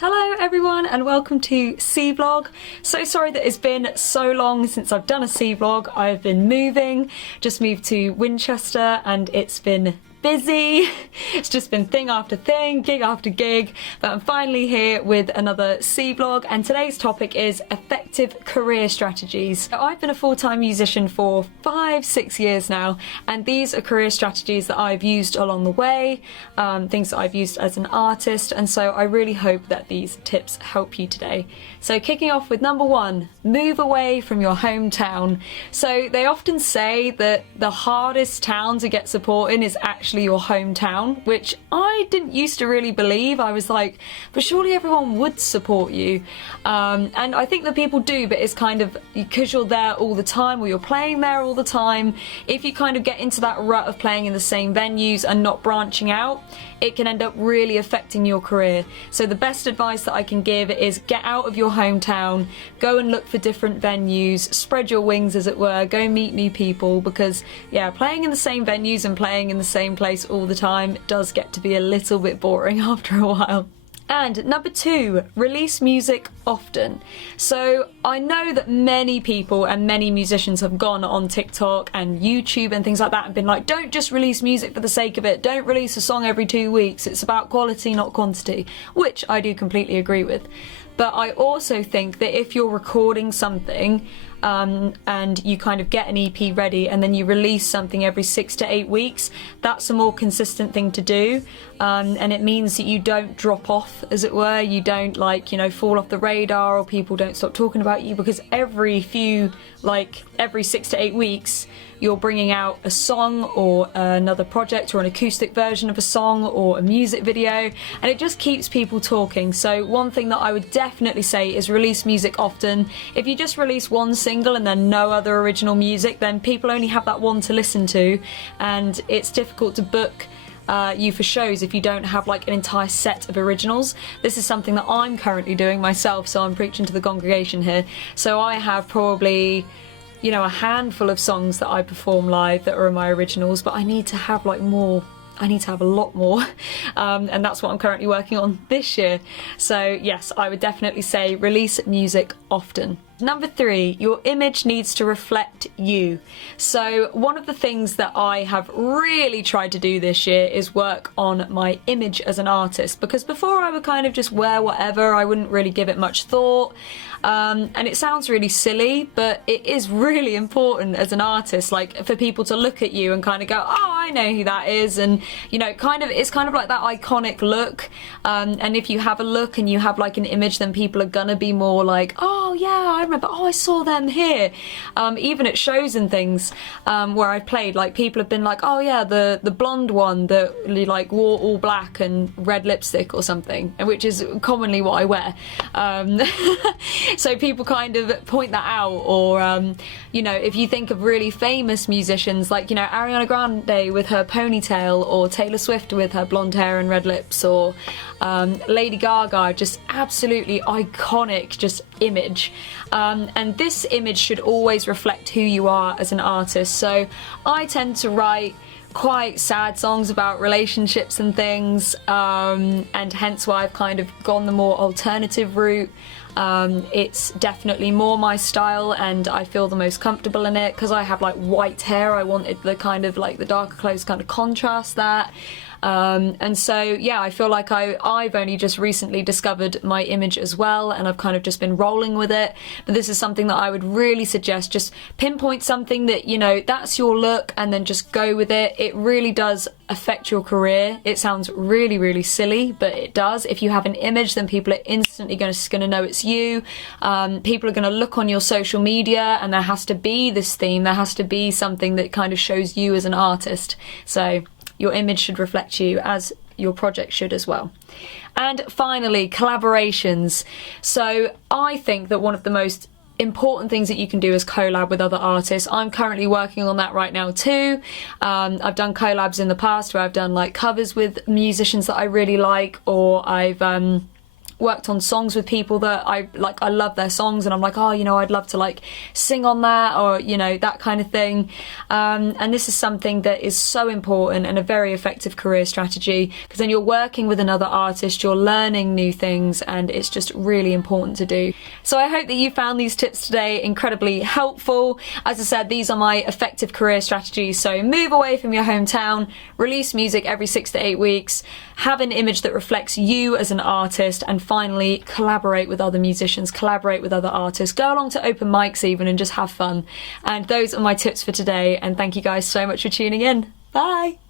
Hello everyone and welcome to CVLOG. So sorry that it's been so long since I've done a CVLOG. I've been moving, just moved to Winchester and it's been busy. It's just been thing after thing, gig after gig, but I'm finally here with another CVLOG and today's topic is effective career strategies. So I've been a full-time musician for 5-6 years now and these are career strategies that I've used along the way, things that I've used as an artist, and so I really hope that these tips help you today. So kicking off with number one, move away from your hometown. So they often say that the hardest town to get support in is actually your hometown, which I didn't used to really believe. I was like, but surely everyone would support you. And I think that people do, but it's kind of because you're there all the time or you're playing there all the time, if you kind of get into that rut of playing in the same venues and not branching out, it can end up really affecting your career. So the best advice that I can give is get out of your hometown, go and look for different venues, spread your wings as it were, go meet new people, because yeah, playing in the same venues and playing in the same place all the time does get to be a little bit boring after a while. And number two, release music often. So I know that many people and many musicians have gone on TikTok and YouTube and things like that and been like, don't just release music for the sake of it, don't release a song every 2 weeks, it's about quality not quantity, which I do completely agree with. But I also think that if you're recording something and you kind of get an EP ready and then you release something every 6 to 8 weeks, that's a more consistent thing to do, and it means that you don't drop off, as it were. You don't, like, you know, fall off the radar or people don't stop talking about you, because every 6 to 8 weeks you're bringing out a song or another project or an acoustic version of a song or a music video, and it just keeps people talking. So one thing that I would definitely say is release music often. If you just release one single and then no other original music, then people only have that one to listen to, and it's difficult to book you for shows if you don't have like an entire set of originals. This is something that I'm currently doing myself, so I'm preaching to the congregation here. So I have probably, you know, a handful of songs that I perform live that are my originals, but I need to have like more. I need to have a lot more, and that's what I'm currently working on this year. So yes, I would definitely say release music often. Number three, your image needs to reflect you. So one of the things that I have really tried to do this year is work on my image as an artist, because before I would kind of just wear whatever, I wouldn't really give it much thought. And it sounds really silly, but it is really important as an artist, like for people to look at you and kind of go, oh, I know who that is, and you know, it's kind of like that iconic look. And if you have a look and you have like an image, then people are gonna be more like, oh yeah, I remember, oh, I saw them here. Even at shows and things where I've played, like people have been like, oh yeah, the blonde one that like wore all black and red lipstick or something, which is commonly what I wear. So people kind of point that out, or you know, if you think of really famous musicians like, you know, Ariana Grande with her ponytail, or Taylor Swift with her blonde hair and red lips, or Lady Gaga, just absolutely iconic just image. And this image should always reflect who you are as an artist. So I tend to write quite sad songs about relationships and things, and hence why I've kind of gone the more alternative route. It's definitely more my style and I feel the most comfortable in it, because I have like white hair. I wanted the kind of like the darker clothes kind of contrast that. And so yeah, I feel like I've only just recently discovered my image as well, and I've kind of just been rolling with it. But this is something that I would really suggest. Just pinpoint something that, you know, that's your look, and then just go with it. It really does affect your career. It sounds really, really silly, but it does. If you have an image, then people are instantly going to know it's you. People are going to look on your social media, and there has to be this theme. There has to be something that kind of shows you as an artist. So your image should reflect you, as your project should as well. And finally, collaborations. So I think that one of the most important things that you can do is collab with other artists. I'm currently working on that right now too. I've done collabs in the past where I've done like covers with musicians that I really like, or I've worked on songs with people that I love their songs, and I'm like, oh, you know, I'd love to like sing on that, or, you know, that kind of thing. And this is something that is so important and a very effective career strategy, because then you're working with another artist, you're learning new things, and it's just really important to do. So I hope that you found these tips today incredibly helpful. As I said, these are my effective career strategies. So move away from your hometown, release music every 6 to 8 weeks, have an image that reflects you as an artist, and finally collaborate with other musicians, collaborate with other artists, go along to open mics even and just have fun. And those are my tips for today, and thank you guys so much for tuning in. Bye!